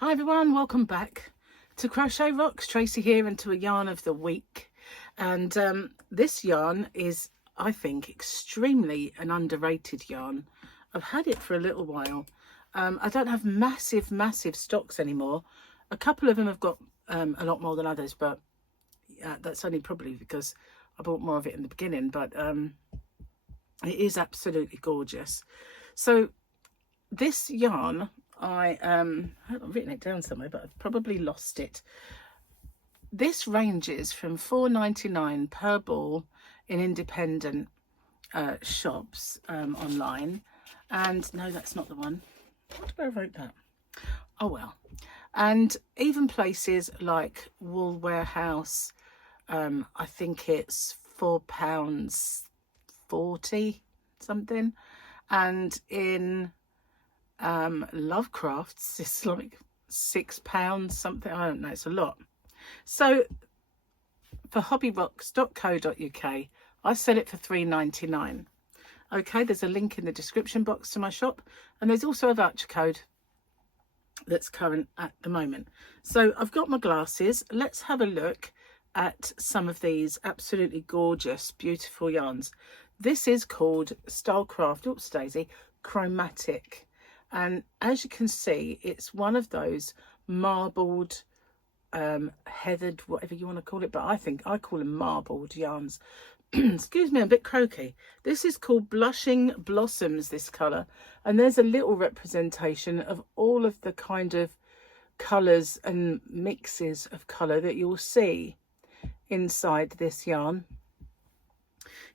Hi everyone, welcome back to Crochet Rocks. Tracy here, and to a yarn of the week. And this yarn is, I think, extremely an underrated yarn. I've had it for a little while. I don't have massive stocks anymore. A couple of them have got a lot more than others, but that's only probably because I bought more of it in the beginning. But it is absolutely gorgeous. So this yarn, I've written it down somewhere, but I've probably lost it. This ranges from $4.99 per ball in independent shops online. And no, that's not the one. What did I wrote that? Oh well. And even places like Wool Warehouse, I think it's £4.40 something. And in Lovecrafts, it's like £6 something. I don't know, it's a lot. So for hobbyrocks.co.uk, I sell it for $3.99. Okay, there's a link in the description box to my shop, and there's also a voucher code that's current at the moment. So I've got my glasses. Let's have a look at some of these absolutely gorgeous, beautiful yarns. This is called Stylecraft, oops daisy, Chromatic. And as you can see, it's one of those marbled, heathered, whatever you want to call it, but I think I call them marbled yarns. Excuse me, I'm a bit croaky. This is called Blushing Blossoms, this colour. And there's a little representation of all of the kind of colours and mixes of colour that you'll see inside this yarn.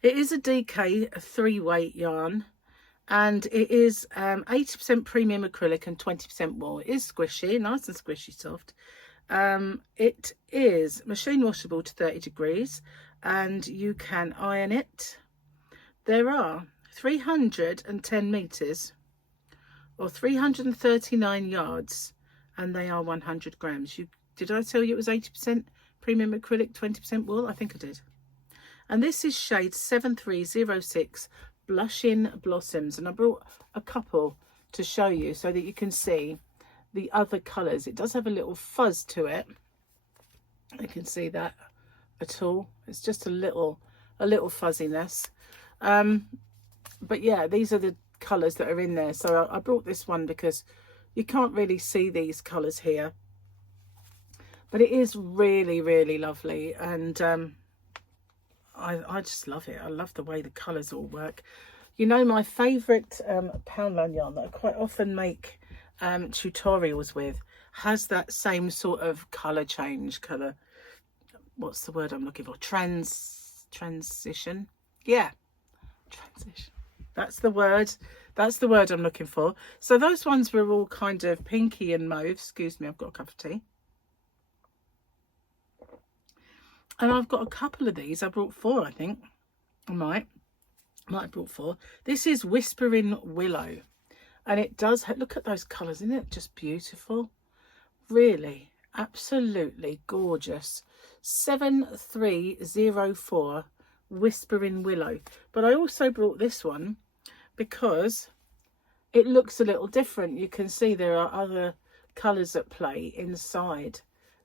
It is a DK, a 3-weight yarn. And it is 80% premium acrylic and 20% wool. It is squishy, nice and squishy soft. It is machine washable to 30 degrees and you can iron it. There are 310 metres or 339 yards and they are 100 grams. Did I tell you it was 80% premium acrylic, 20% wool? I think I did. And this is shade 7306. Blushing Blossoms, and I brought a couple to show you so that you can see the other colours. It does have a little fuzz to it. You can see that at all. It's just a little fuzziness. But yeah, these are the colours that are in there. So I brought this one because you can't really see these colours here. But it is really lovely, and I just love it. I love the way the colours all work. You know, my favourite Poundland yarn that I quite often make tutorials with has that same sort of colour change, what's the word I'm looking for? Transition. Yeah, transition. That's the word I'm looking for. So those ones were all kind of pinky and mauve. Excuse me, I've got a cup of tea. And I've got a couple of these. I brought 4, I think. I might have brought 4. This is Whispering Willow. And it does, look at those colours. Isn't it just beautiful? Really, absolutely gorgeous. 7304 Whispering Willow. But I also brought this one because it looks a little different. You can see there are other colours at play inside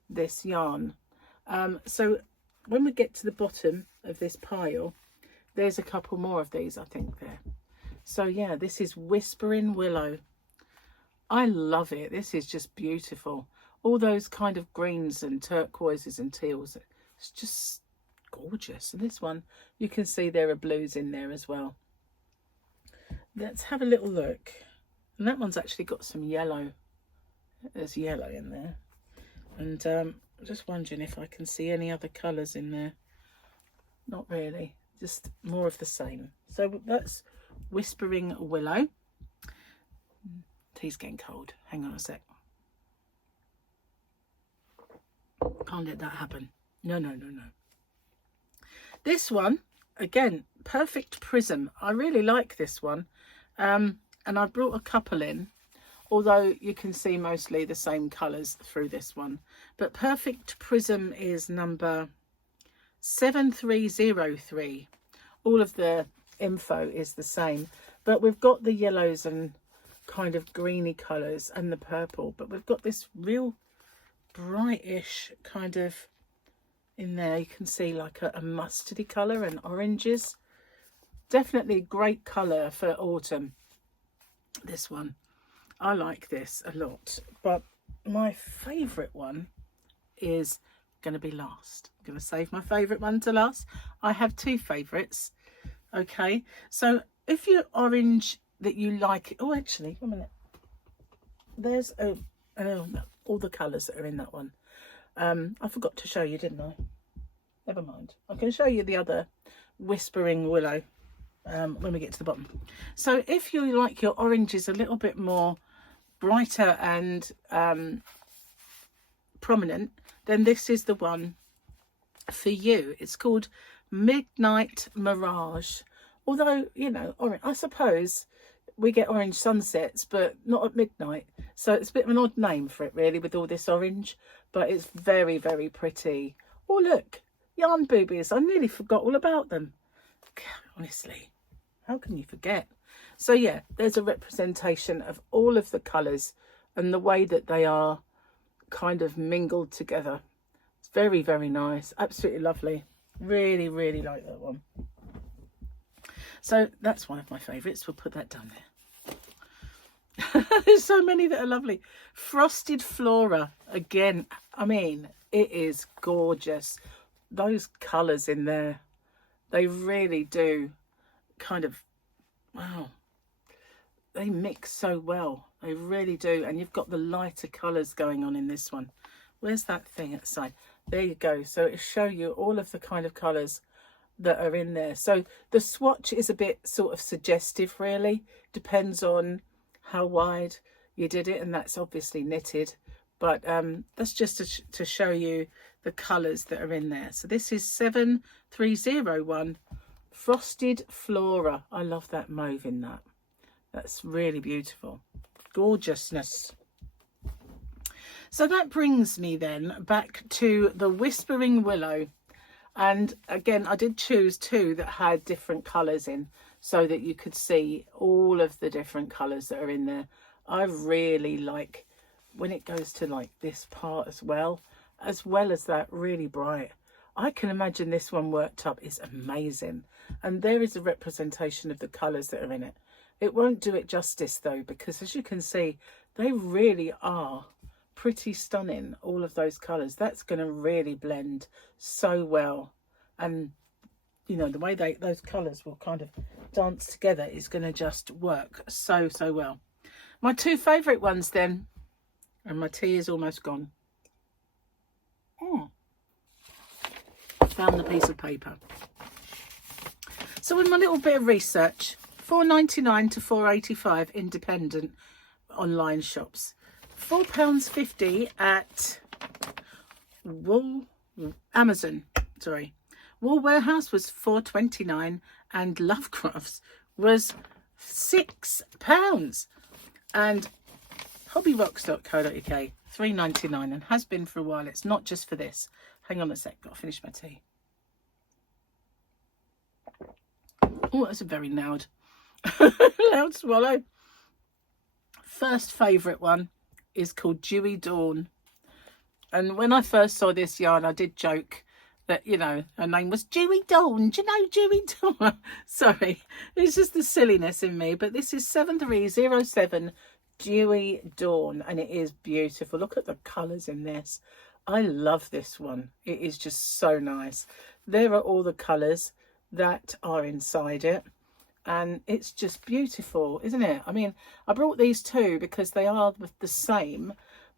this yarn. So when we get to the bottom of this pile, there's a couple more of these, I think, there. So yeah, this is Whispering Willow. I love it. This is just beautiful. All those kind of greens and turquoises and teals. It's just gorgeous. And this one, you can see there are blues in there as well. Let's have a little look. And that one's actually got some yellow. There's yellow in there. And I'm just wondering if I can see any other colours in there. Not really, just more of the same. So that's Whispering Willow. Tea's getting cold. Hang on a sec. Can't let that happen. No. This one, again, Perfect Prism. I really like this one. And I brought a couple in. Although you can see mostly the same colours through this one. But Perfect Prism is number 7303. All of the info is the same. But we've got the yellows and kind of greeny colours and the purple, but we've got this real brightish kind of in there. You can see like a mustardy colour and oranges. Definitely great colour for autumn, this one. I like this a lot, but my favourite one is going to be last. I'm going to save my favourite one to last. I have two favourites. Okay, so if you're orange that you like, oh actually, 1 minute, there's all the colours that are in that one. I forgot to show you, didn't I? Never mind, I can show you the other Whispering Willow when we get to the bottom. So if you like your oranges a little bit more brighter and prominent, then this is the one for you. It's called Midnight Mirage. Although, you know, orange, I suppose we get orange sunsets, but not at midnight. So it's a bit of an odd name for it, really, with all this orange. But it's very, very pretty. Oh, look, yarn boobies. I nearly forgot all about them. Honestly, how can you forget? So, yeah, there's a representation of all of the colours and the way that they are kind of mingled together. It's very, very nice. Absolutely lovely. Really, really like that one. So that's one of my favourites. We'll put that down there. There's so many that are lovely. Frosted Flora. Again, I mean, it is gorgeous. Those colours in there, they really do kind of, wow. They mix so well. They really do. And you've got the lighter colours going on in this one. Where's that thing at the side? There you go. So it'll show you all of the kind of colours that are in there. So the swatch is a bit sort of suggestive, really. Depends on how wide you did it, and that's obviously knitted. But that's just to show you the colours that are in there. So this is 7301 Frosted Flora. I love that mauve in that. That's really beautiful. Gorgeousness. So that brings me then back to the Whispering Willow. And again, I did choose two that had different colours in so that you could see all of the different colours that are in there. I really like when it goes to like this part as well as that really bright. I can imagine this one worked up is amazing. And there is a representation of the colours that are in it. It won't do it justice though, because as you can see, they really are pretty stunning, all of those colours. That's going to really blend so well. And, you know, the way those colours will kind of dance together is going to just work so, so well. My two favourite ones then, and my tea is almost gone. Found the piece of paper. So with my little bit of research, £4.99 to £4.85 independent online shops. £4.50 at Amazon. Wool Warehouse was £4.29 and Lovecrafts was £6. And hobbyrocks.co.uk £3.99 and has been for a while. It's not just for this. Hang on a sec, got to finish my tea. Oh, that's a very loud swallow. First favourite one is called Dewy Dawn. And when I first saw this yarn, I did joke that, you know, her name was Dewy Dawn. Do you know Dewy Dawn? Sorry, it's just the silliness in me. But this is 7307 Dewy Dawn, and it is beautiful. Look at the colours in this. I love this one. It is just so nice. There are all the colours that are inside it. And it's just beautiful, isn't it? I mean, I brought these two because they are the same,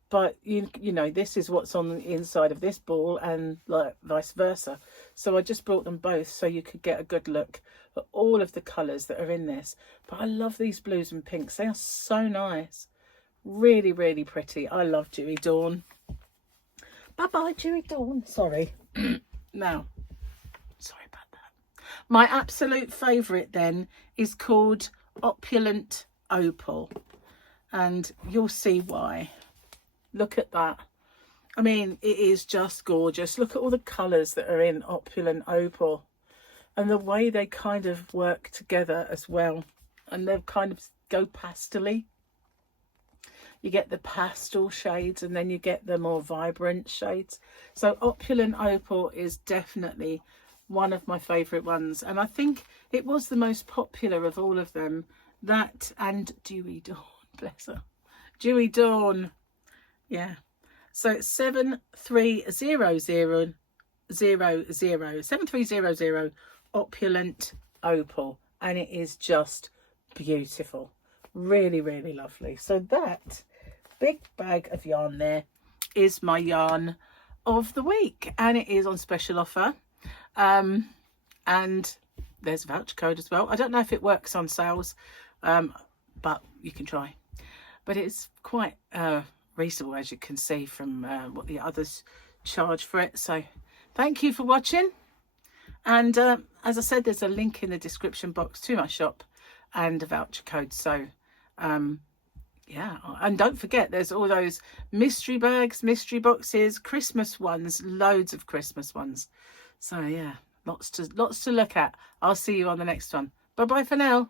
but you know, this is what's on the inside of this ball and like vice versa. So I just brought them both so you could get a good look at all of the colours that are in this. But I love these blues and pinks. They are so nice. Really, really pretty. I love Dewy Dawn. Bye-bye, Dewy Dawn. Sorry. Now, sorry about that. My absolute favourite then is called Opulent Opal. And you'll see why. Look at that. I mean, it is just gorgeous. Look at all the colours that are in Opulent Opal. And the way they kind of work together as well. And they kind of go pastel-y. you get the pastel shades, and then you get the more vibrant shades. So Opulent Opal is definitely one of my favourite ones, and I think it was the most popular of all of them. That and Dewy Dawn, bless her. Dewy Dawn, yeah. So it's 7300 7300 Opulent Opal, and it is just beautiful, really, really lovely. So that big bag of yarn there is my yarn of the week, and it is on special offer, and there's a voucher code as well. I don't know if it works on sales, but you can try. But it's quite reasonable, as you can see from what the others charge for it. So thank you for watching, and as I said, there's a link in the description box to my shop and a voucher code. So yeah, and don't forget, there's all those mystery bags, mystery boxes, Christmas ones, loads of Christmas ones. So yeah, lots to look at. I'll see you on the next one. Bye bye for now.